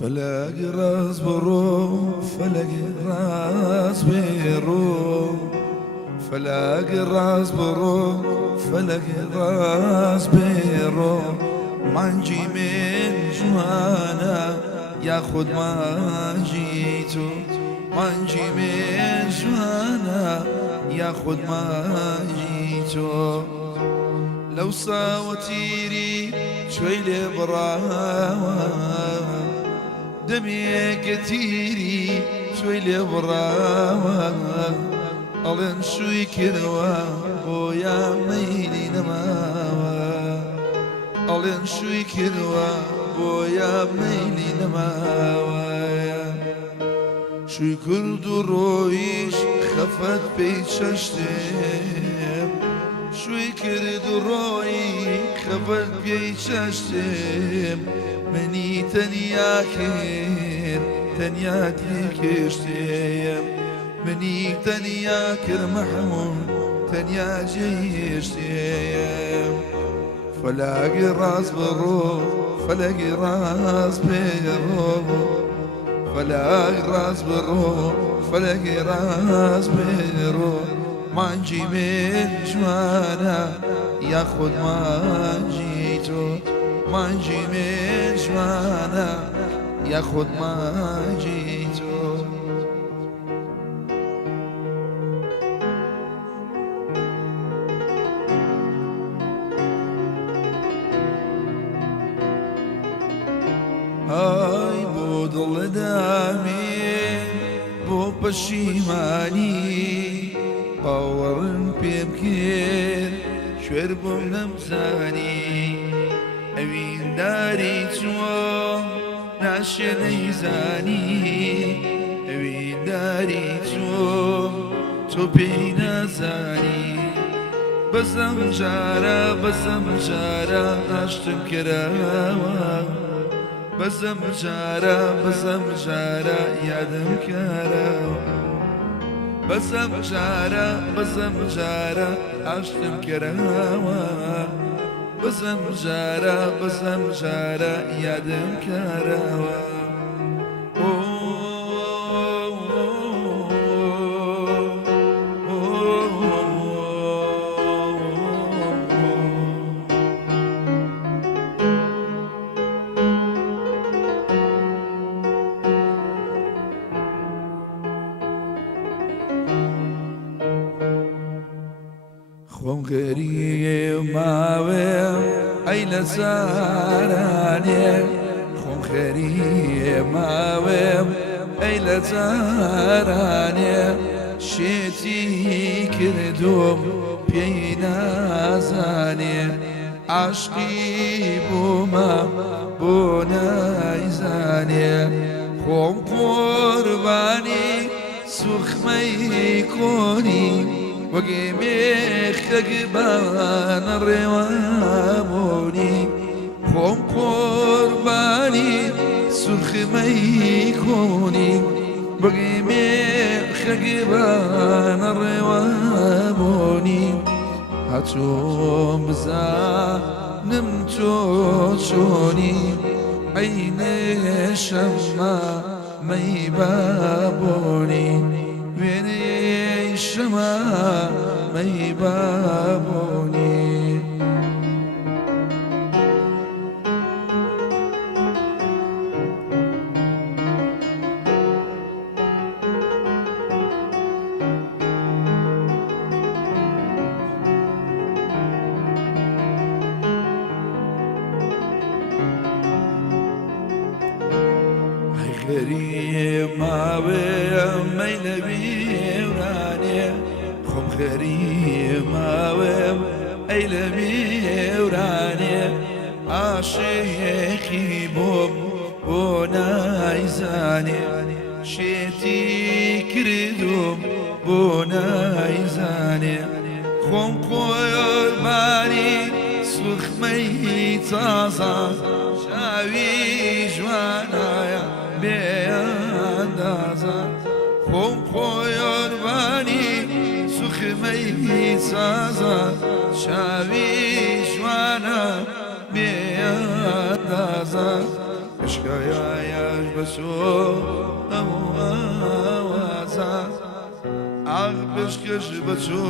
فلق راس برو فلق راس برو فلق راس برو فلق راس برو منجي من جوانا ياخد ما جيتو منجي من جوانا ياخد ما جيتو لو صاوتيري شوي لبراوة دمي كتيري شوي لبراوة ألن شوي كدوا ويا ميلي نماوة ألن شوي كدوا ويا ميلي نماوة شوي كردو رويش خفت بيتششتم شوي كردو روي خفت بيتششتم مني تنيا كير تنيا تيكشتم مني تنيا كر محمود تنيا جيشتم فلاقي راس برو فلاقي راس برو فلاقي راس برو فلاقي راس برو منجي من جوانا ياخد ما جيتو منجي من جوانا ياخد ما جيتو هاي بودل دامي بو بشيماني باورن بيبكير شربم نمزاني اوين داري تو ناشي زاني اوين داري تو بينا زاني بزم جارة اشتم كراوة بزم جارة يادم كراوة بزم جارة اشتم كراوة بزم جارة يادم كراوة خون غيري ماوي أين زاراني خون غيري ماوي أين زاراني شيتي كردوم بينا زاني عشقي بونا يزاني خون قرباني سخمي كوني وقيمي خقبان الروابوني خون قرباني سرخ ما يكوني وقيمي خقبان الروابوني هاتوم بزا نمتو شوني عين الشمع ما يبابوني ويني الشمع ما يبابوني غريب ما بين ميلبي وراني خم غريب ما بين ميلبي وراني عاشقي بونا يزاني شيتي كردوم بونا يزاني خم قرباني سخ ميتازا شاوي جوانا بیاندازا خون قربانی سخمی سازا شاوی جوانا بیاندازا بشکایش بسو نموازا عقل بشکش بسو